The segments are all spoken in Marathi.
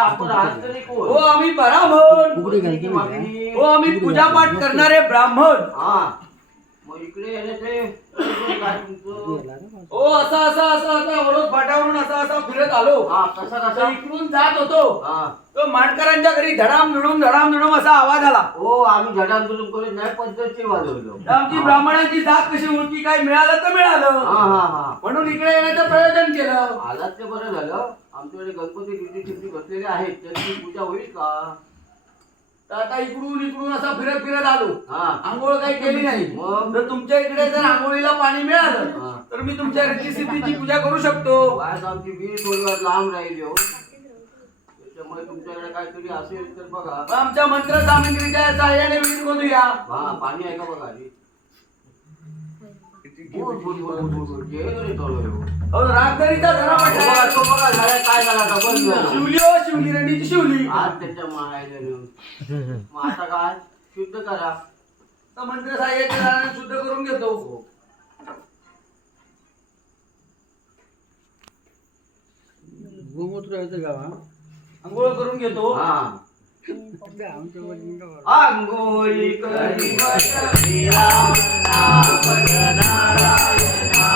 आपण आहात तरी कोण? हो आम्ही ब्राह्मण. कोणती मागणी? हो आम्ही पूजापाठ करणारे ब्राह्मण. हा मग इकडे येण्याचे प्रयोजन काय तुमचं? हो असा वरोज फाट्यावरून असा फिरत आलो. हा कसा तर कसा? इकडून जात होतो. हा तो माणकरांच्या घरी धडाम धुडूम असा आवाज आला. हो आम्ही झडांतून करत नाही पद्धतशीर वाजवलो. तर आमची ब्राह्मणांची जात कशी ओळखी काय मिळालं तर मिळालं हा हा हा म्हणून इकडे येण्याचं प्रयोजन केलं. आलात ते बरं झालं. आमच्याकडे गणपती किती बसलेले आहेत त्यांची पूजा होईल का? तर आता इकडून असा फिरत आलो. हा आंघोळ काही केली नाही. मग? तर तुमच्या इकडे जर आंघोळीला पाणी मिळालं हा. तर मी तुमच्या रिद्धी पूजा करू शकतो. काय आमची विहीर थोडी वेळ लांब राहिली हो. त्याच्यामुळे तुमच्याकडे काहीतरी असेल तर बघा. मग आमच्या मंत्र सामग्रीच्या सहाय्याने विहीर खोदूया. हा पाणी आहे का बघा आधी. बोल. जे रे चालू आहे. अहो रागदरीचा धरा बघा, पडला. तो बघा झाला काय झाला आता बंद झालं. शिवली रणीची शिवली. आज त्याच्या मागायला मग आता काय शुद्ध करा. तर मंत्र सहाय्याच्या धाराने शुद्ध करून घेतो. गोमूत्र येतं का? आंघोळ करून घेतो. हा आंघोळी करी बसली राम नाम नारायणा.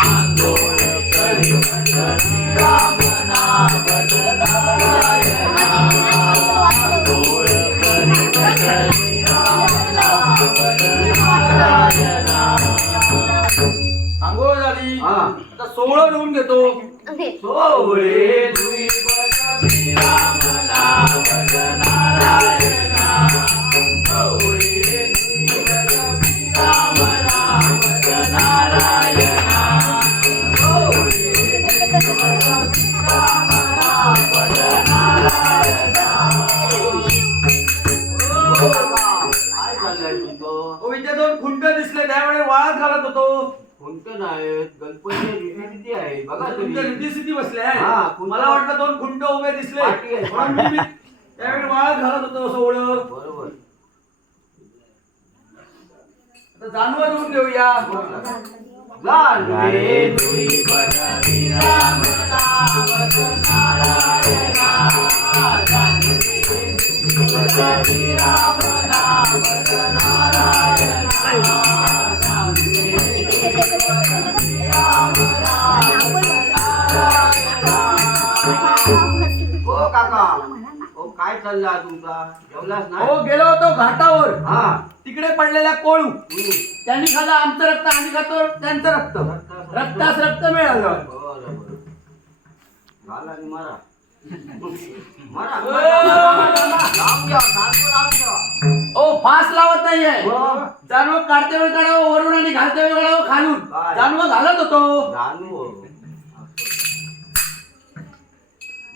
आंघोळ करी बसली राम नाम नारायणा. आंघोळ करी बसली राम नाम नारायणा. आंघोळ झाली. हा आता सोहळं लिहून घेतो. सोहळे धुई बसली राम नाम नारायणा. सोहळे धुई बसली राम नाम नारायणा. सोहळे धुई बसली राम नाम नारायणा. काय चाललंय तुमचं? ओवीचे दोन खुंट दिसले त्यावेळी वाळत घालत होतो. कोणते नाहीत गणपती रीती आहे बघा तुमच्या तरी. रिद्धी बसले हा, आहे. खुंट. मला वाटलं दोन खुंट उभे दिसले पाठी आहे. म्हणून मी त्यावेळी वाळत घालत होतो सोहळं. बरोबर आता जानवर लिहून घेऊया. गाणवे धुई बसली राम नाम नारायणा. गाणवे धुई बसली राम नाम नारायणा. गाणवे धुई बसली राम नाम नारायणा. ओ काका ओ काय चालला तुमचा? जेवलास हो नाही? गेलो होतो घाटावर. हा तिकडे पडलेल्या कोळू हम्म. त्यांनी खाल्लं आमचं रक्त आम्ही खातो त्यांचं रक्त. रक्तास रक्त मिळालं. बरं. घाला आणि मारा. मारा. लांब घ्या, जानवर लांब घ्या. ओ फास लावत नाहीये. मग? जानवर काढते वेळ काढावं वरून आणि घालते वेळ काढावं खालून. काय? जानवर घालत होतो. जानू.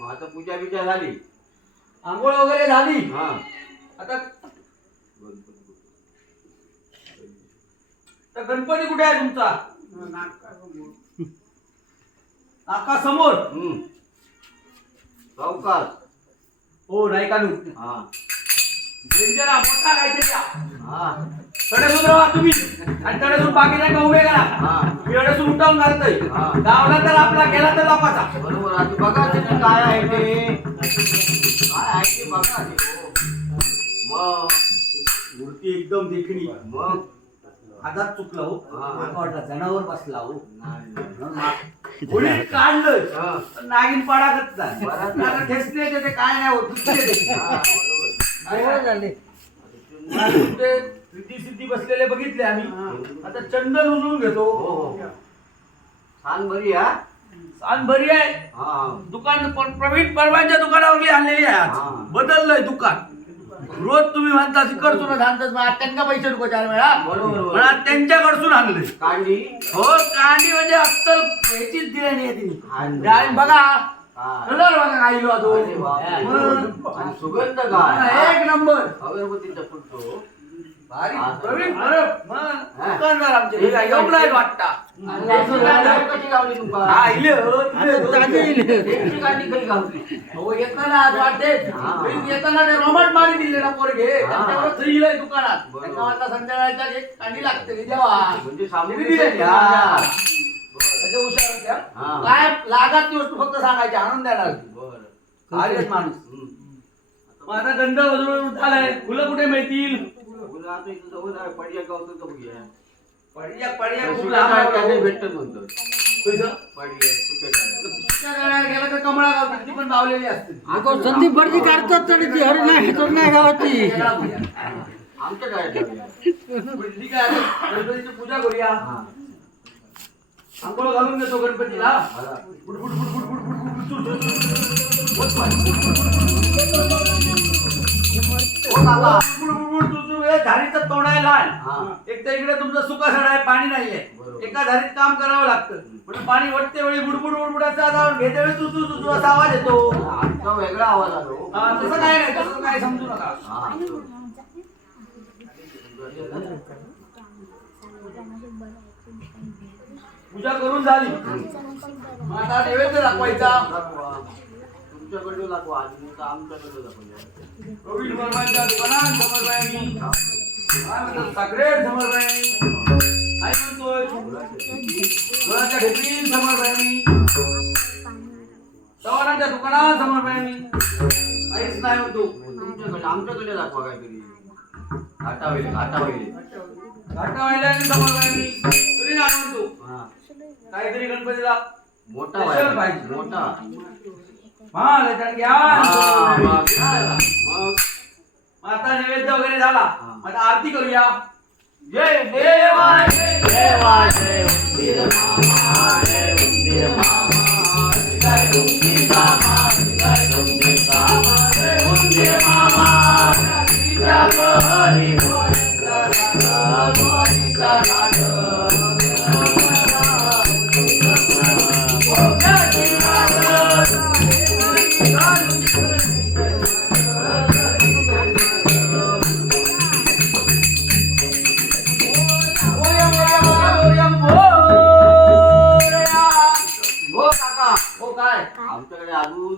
मग आता पूजा बिजा झाली. आंघोळ वगैरे झाली. हा आता तर गणपती कुठे आहे तुमचा? नाका समोर. सावकाश. हो नाही काढू. हा डेंजर मोठा काहीतरी हा तडेसून राहा तुम्ही आणि तडेसून बाकीच्या उभे करा. हा मी अडेसून उठावून घालतोय. हा. गावला तर आपला गेला तर लापाचा. बरोबर. आता बघा त्याचे काय आहे ते. काय आहे ते बघा ते. हो. मग मूर्ती एकदम देखणी. मग हातात चुकला हो. हा. माका वाटला जनावर बसला हो. नाही. कोणी काढलं हा. तर नागिन पाडाकच बरं. नाही ठेसले ते काय नाही होत दुसरे ते. हा, बरोबर. जेवण झाले. तुमचे रिद्धी सिद्धी बसलेले बघितले आम्ही. आता चंदन उजळून घेतो. हो. छान बरी हा. सांग बरी आहे. हा दुकान प्रवीण परवांच्या दुकानावरली आणलेली आहे आज. हा. बदललंय दुकान. रोज तुम्ही म्हणता तिकडसून आणतात मग आज त्यांना पैसे नको 4 वेळा. बरोबर. पण आज त्यांच्याकडसून आणले. कांडी. हो कांडी म्हणजे अस्सल ह्याचीच दिल्याने आहे तिने. कांडी. आणि बघा हा. कलर बघा काय इलो तो. अरे बापरे. मग आणि सुगंध काय? एक नंबर अगरबत्तीचा फुटतो. भारी हा. प्रवीण बरं मग हा. दुकानदार आमचे हे काय एवढा वाटता. आणि याची कांडी कशी गावली तुमका? हा इले हो, इले हो. याची कांडी कशी गावली? हो येताना आज वाटते. हा. मी येताना ते रोमट मारी दिले ना पोरगे हा. त्यांच्यावर सहीलंय दुकानात. बरोबर. त्यांना वाटलं संध्याकाळच्या एक कांडी लागते की जेव्हा म्हणजे सामग्री दिली दिली. हा. हा. बरं. त्याचे हुशार होते, हा. हा. काय लागत ती वस्तू फक्त सांगायची आणून देणार. बरं. भारी आहेत माणूस. मग आता गंध वजून झालाय, फुलं कुठे मिळतील? फुलं आता इथं जवळ आहे, पडिया गावचं तर बघूया. पडिया खूप सुक्या लांब डाळ्या आहे. काय भेटतात म्हणतात. पैसा? पडिया, सुक्या डाळ्या. तुमच्या गाड्यावर गेला तर कमळा गावची ती पण लावलेली असते. संदीप बर्दी काढतात तरी ती हरी नाही ह्याच्यात नाही गावाची. आमच्या काय जाऊया. ठीक आहे, गणपतीची पूजा करूया. आंघोळ घालून देतो गणपतीला. बुड बुड बुड बुड बुड बुड बुड चुर चुर चुर. बस पाय. हो काका. बुड बुड बुड चुर चुर. हे धारीचं तोंड आहे लहान. हा. एक तर इकडे तुमचा सुका सडा आहे, पाणी नाहीये. बरोबर. एका धारीत काम करावं लागतं. पण पाणी वटते वेळी बुडबुड बुडबुडाचा आवाज, घेते वेळी चुचू चुचू असा आवाज येतो. आमचा वेगळा आवाज आलो. तसं काय नाही, तसं काय समजू नका. हा. पूजा करून झाली. मग आता नैवेद्य दाखवायचा. दाखवा. तुमच्याकडे दाखवा आणि मग आमच्याकडे दाखवूया. प्रवीण वर्माच्या दुकानात समर्पयामी. काय म्हणतात? साखरे समर्पयामी. काय म्हणतोय? गुळाच्या ढेपी समर्पयामी. चव्हाणाच्या दुकानात समर्पयामी. काहीच नाही म्हणतो. तुमच्याकडे आमच्याकडे दाखवा काहीतरी. आटावले आटावले. घाटा वाहिल्याने समर्पयामी. तरी नाही म्हणतो. हा. काहीतरी गणपतीला मोठा special वाहिला. पाहिजे. मोठा. हा त्याच्यात घ्या. हा, मग मग आता नैवेद्य वगैरे झाला. हा. आता आरती करूया. जय देवा जय देवा जय उंदीर मामा जय उंदीर मामा जय उंदीर मामा जय उंदीर मामा जय उंदीर मामा जय हरी हो काका. हो काय? आमच्याकडे अजून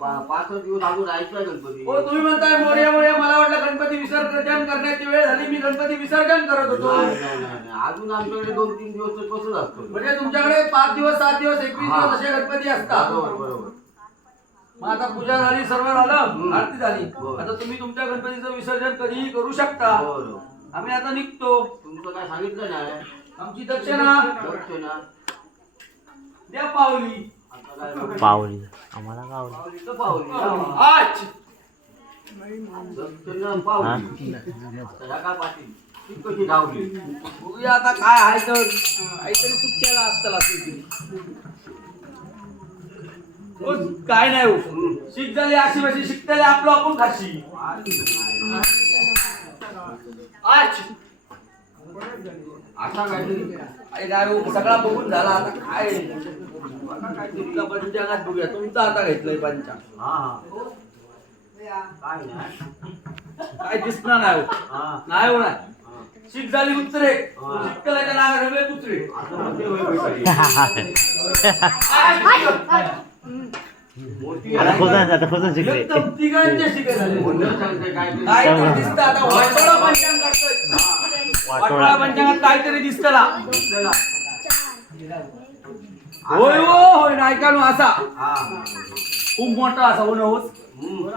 5 दिवस अजून राहायचा गणपती. हो तुम्ही म्हणताय मोर्या मोर्या, मला वाटलं गणपती विसर्जन करण्याची वेळ झाली, मी गणपती विसर्जन करत होतो. नाही, नाही, नाही. अजून आमच्याकडे 2-3 दिवस तर कसं असतं. म्हणजे तुमच्याकडे 5 दिवस 7 दिवस 21 हा. दिवस असे गणपती असतात. बरोबर बरोबर. मग आता पूजा झाली, सर्व झालं, आरती झाली. बरं. आता तुम्ही तुमच्या गणपतीचं विसर्जन कधीही करू शकता. बरं. आम्ही आता निघतो. तुमचं काय सांगितलं नाही. आमची दक्षिणा दक्षिणा द्या पावली. आता काय पावली आम्हाला गावली. पावली तर पावली. आज दक्षिणा पावली. आता ह्या काय पाटील ती कशी धावली. बघूया आता काय आहे तर काहीतरी चुकतेला असताल असेल. काय नाही हो, शिक झाली अशी बशी शिकतेले आपलं आपण खाशी. आज असा काहीतरी अरे काय हो, सगळा बघून झाला. आता काय तुमचा पंचांगात बघूया. तुमचा आता घेतलंय पंचांग. हा हा. काय नाही. काय दिसणार नाही हो. हा. नाही होणार. हा. शिक झाली उतरे, हा. शिकतेला नाग रवे उतरे. असं म्हणते होय बाई. मोठी आता आहे. खोजून शिकले. एकदम तिघांचे शिके झाले. गोंधळ सांगते काहीतरी. काहीतरी दिसतं आता. वाटोळा पंचांग काढतोय. वाटोळा पंचांगात काहीतरी दिसतला. दक्षिणा. होय हो होय नाही का नो असा हा. खूप मोठा असा हो नवस. हम्म.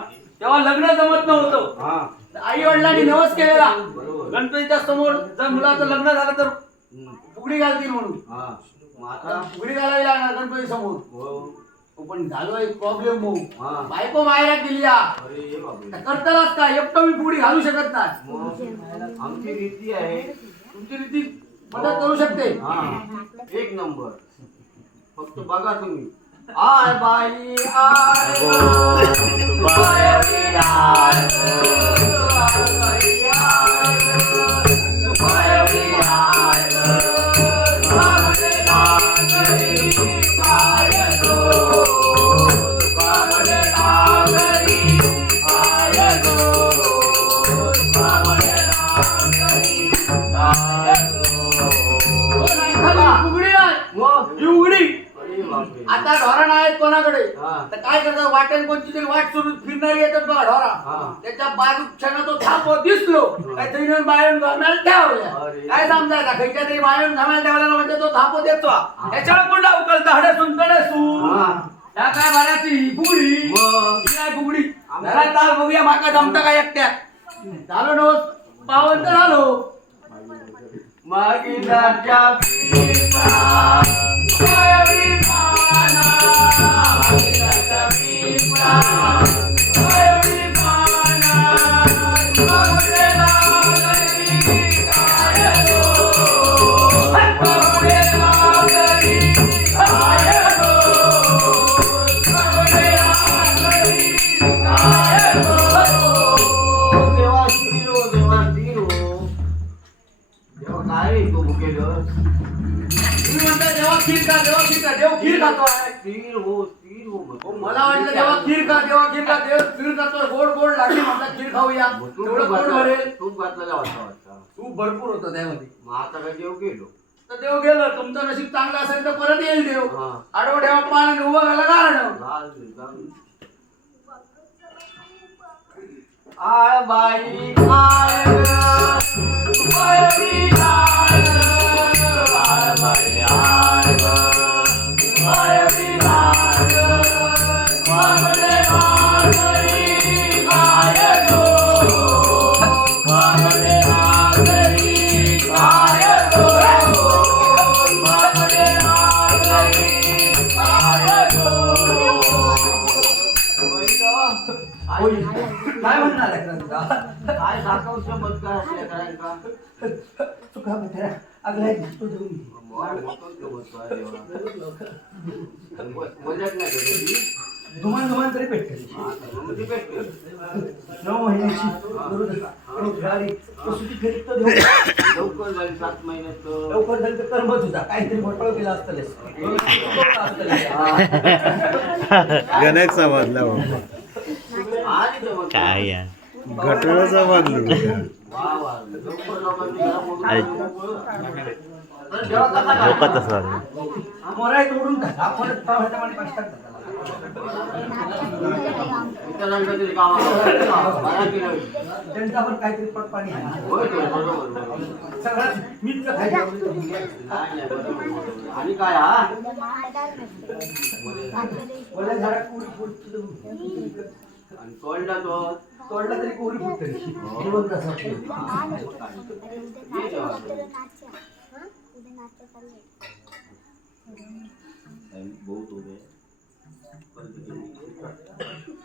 तेव्हा लग्न जमत नव्हतं. हा. आई वडिलांनी नवस केलेला बरोबर. गणपतीच्या समोर जर मुलाचं लग्न झालं तर हम्म. फुगडी घालतील म्हणून. हा. मग आता आता फुगडी घालावी लागणार गणपती समोर. हो. पण झालो एक प्रॉब्लेम हो. हा. बायको मायरा केली या. अरे ये बापरे. करतानाच काय एकटं मी फुगडी घालू शकत नाही. मग आमची रीती आहे. तुमची रीती मदत करू शकते. हा. एक नंबर. फक्त बघा तुम्ही. आय बाई आय गो. पायरी आय फुगडी नाही. मग ही उघडी. अरे बापरे. आता ढोरा आहेत कोणाकडे. हा. तर काय करतात, वाटेल कोणती तरी वाट सुरू फिरणारी येतात बघा हा. ढोरा. त्याच्या बाजू क्षणा तो थांबो दिसलो काहीतरी नेऊन बाहेरून घालणार ठेवल्या. अरे. काय समजायचा खैच्या तरी बाहेरून घालायला ठेवला म्हणजे तो थांबो देतो. त्याच्यावर कुठला उकलता हडे सुन कडे हा. त्या काय बाळाची फुगडी मग ही काय फुगडी घरात ताल बघूया माका जमता काय एकट्यात झालो नोस पावन तर झालो मागिनाच्या पिपळा सोयरी पाना मागिनाच्या पिपळा सोयरी पाना बाबरे लागली काय गो बाबरे लागली काय गो बाबरे लागली काय गो देवा शिरो देवा शिरो देवा काय तो केलं तुम्ही म्हणता देवा खीर का देव खीर खातो आहे तीर हो मला वाटलं देवा खीर का देव खीर खातो गोड गोड लागली म्हटलं खीर खाऊया तेवढं कोण भरेल तूप घातलेला वाटतं तू भरपूर होतं त्यामध्ये मग आता काय जेव गेलो तर देव गेलं तुमचं नशीब चांगलं असेल तर परत येईल देव हा. आडवं ठेवा पाण्याने उभं घाला कारण आय बाई आय बाई आय बाई आय बाई बाबरे लागली काय गो बाबरे लागली काय गो बाबरे लागली काय गो काय म्हणणार आहे तुझा काय दाखवू शकत का असल्या करायला चुका बघा अगला दिसतो मजाच नाही भेटली धुमान तरी भेटते म्हणजे भेटते 9 महिन्याची बरोबर गाडी कसुटी फेरीत तर देऊ. लवकर झाली 7 महिन्यात लवकर झाली तर कर्म तुझा काहीतरी घोटाळा केला असतलेस गणेश समजला बाबा आणि जमत काय या घटना समजलं वा वा लवकर लोकांनी अरे. जेव्हा कसा काय? डोकं तसं झालं. मोराय तोडून टाक आपण पावसामध्ये पाच टाक इतरांचं तरी काम आहे. मला की नाही. त्यांचा पण काहीतरी पाणी आहे होय होय, बरोबर, बरोबर. सगळ्यात मीच खायचं नाही, नाही, बरोबर, बरोबर. आणि काय हा मला झाडा कोरी फुट आणि तोडला तो तोडला तरी कोरी फुट तरी जिवंत असा ये जेव्हा. बहुत हो गए